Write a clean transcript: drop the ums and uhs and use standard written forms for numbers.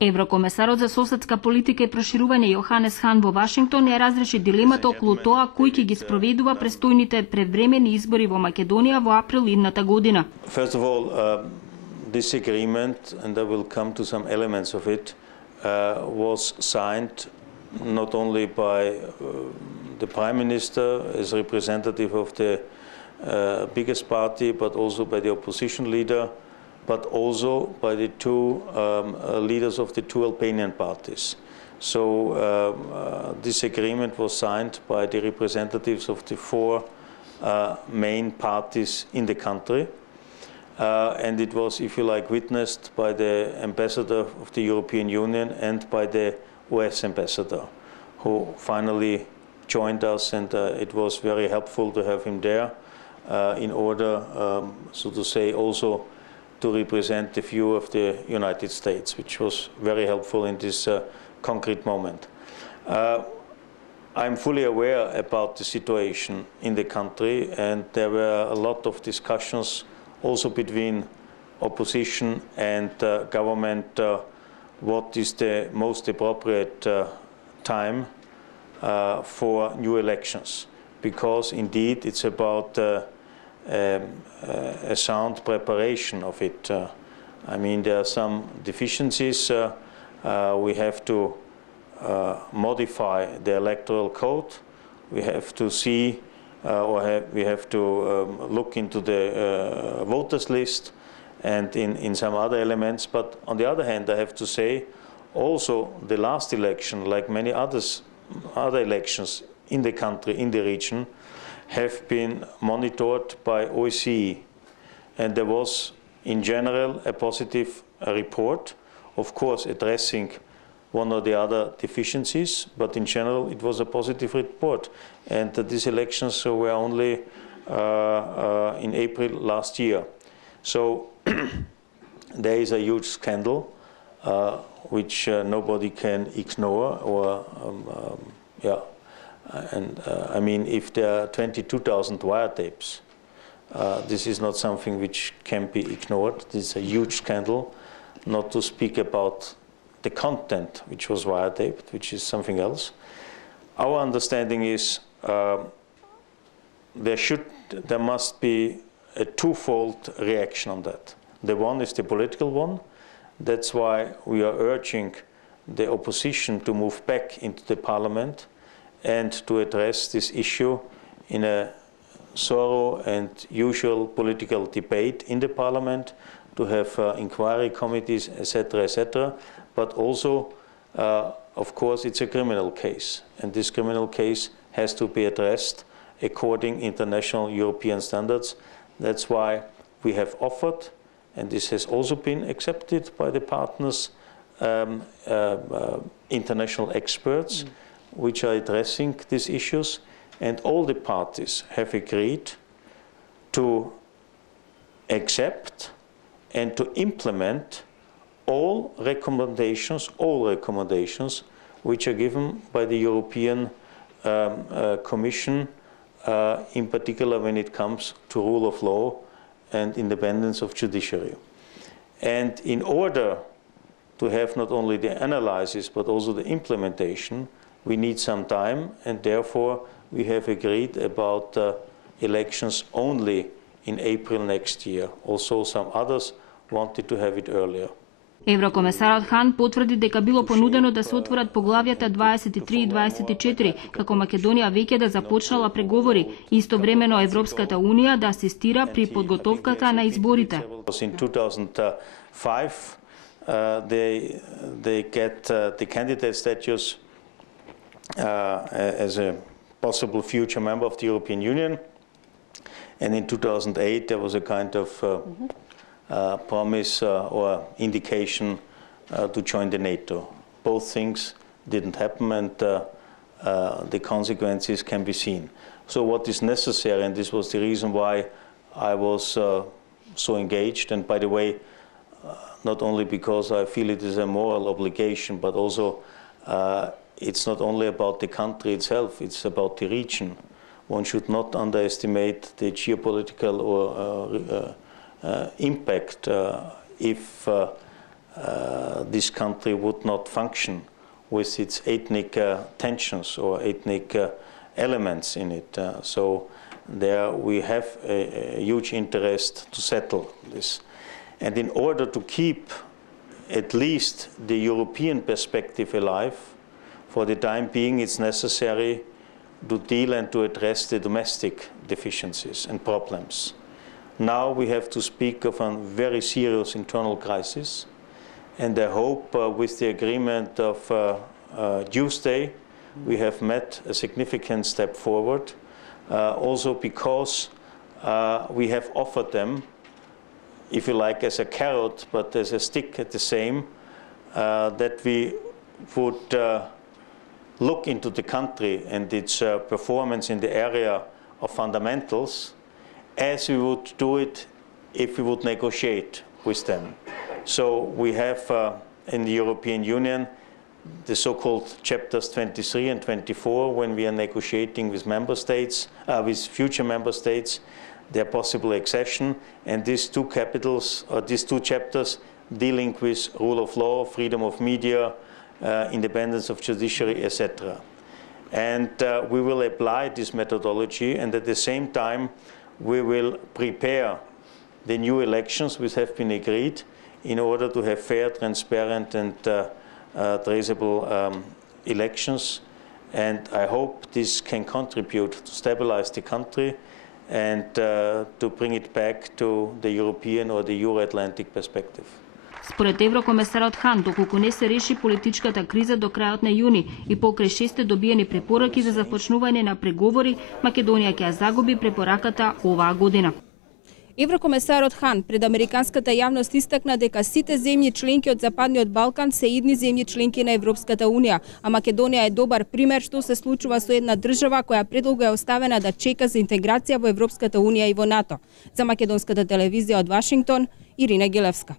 Еврокомесарот за соседска политика и проширување Јоханес Хан во Вашингтон ја разреши дилемата околу тоа кој ќе ги спроведува престојните превремени избори во Македонија во април идната година. First of all, this agreement, and I will come to some elements of it, was signed not only by the Prime Minister as representative of the biggest party, but also by the opposition leader, but also by the two leaders of the two Albanian parties. So this agreement was signed by the representatives of the four main parties in the country. And it was, if you like, witnessed by the ambassador of the European Union and by the US ambassador, who finally joined us, and it was very helpful to have him there in order, so to say, also to represent the view of the United States, which was very helpful in this concrete moment. I'm fully aware about the situation in the country, and there were a lot of discussions also between opposition and government, what is the most appropriate time for new elections, because indeed it's about a sound preparation of it. I mean, there are some deficiencies. We have to modify the electoral code. We have to see we have to look into the voters list and in some other elements. But on the other hand, I have to say also the last election, like many other elections in the country, in the region, have been monitored by OSCE. And there was, in general, a positive report, of course, addressing one or the other deficiencies, but in general it was a positive report. And these elections were only in April last year. So there is a huge scandal which nobody can ignore, or I mean, if there are 22,000 wiretapes, this is not something which can be ignored. This is a huge scandal, not to speak about the content which was wiretaped, which is something else. Our understanding is there must be a twofold reaction on that. The one is the political one. That's why we are urging the opposition to move back into the parliament and to address this issue in a thorough and usual political debate in the parliament, to have inquiry committees, etc., etc. But also, of course, it's a criminal case, and this criminal case has to be addressed according international European standards. That's why we have offered, and this has also been accepted by the partners, international experts which are addressing these issues, and all the parties have agreed to accept and to implement all recommendations which are given by the European Commission, in particular when it comes to rule of law and independence of judiciary. And in order to have not only the analysis but also the implementation, we need some time, and therefore we have agreed about elections only in April next year. Also some others wanted to have it earlier. Еврокомесарот Хан потврди дека било понудено да се отворат поглавјата 23 и 24, како Македонија веќе да започнала преговори, и истовремено Европската Унија да асистира при подготовката на изборите. In 2005 they get the candidate status as a possible future member of the European Union, and in 2008 there was a kind of promise or indication to join the NATO. Both things didn't happen, and the consequences can be seen. So what is necessary, and this was the reason why I was so engaged, and by the way, not only because I feel it is a moral obligation, but also it's not only about the country itself, it's about the region. One should not underestimate the geopolitical or impact if this country would not function with its ethnic tensions or ethnic elements in it. So there we have a huge interest to settle this. And in order to keep at least the European perspective alive, for the time being it's necessary to deal and to address the domestic deficiencies and problems. Now we have to speak of a very serious internal crisis, and I hope with the agreement of Tuesday we have met a significant step forward, also because we have offered them, if you like, as a carrot, but as a stick at the same, that we would look into the country and its performance in the area of fundamentals as we would do it if we would negotiate with them. So we have in the European Union the so-called chapters 23 and 24 when we are negotiating with member states, with future member states, their possible accession, and these two capitals, or these two chapters dealing with rule of law, freedom of media, independence of judiciary, etc. And we will apply this methodology, and at the same time we will prepare the new elections which have been agreed in order to have fair, transparent and traceable elections. And I hope this can contribute to stabilize the country and to bring it back to the European or the Euro-Atlantic perspective. Според еврокомесарот Хан, доколку не се реши политичката криза до крајот на јуни и покрај 6 добиени препораки за започнување на преговори, Македонија ќе ја загуби препораката оваа година. Еврокомесарот Хан пред американската јавност истакна дека сите земји членки од Западниот Балкан се идни земји членки на Европската Унија, а Македонија е добар пример што се случува со една држава која предолго е оставена да чека за интеграција во Европската Унија и во НАТО. За Македонската телевизија од Вашингтон, Ирина Гелевска.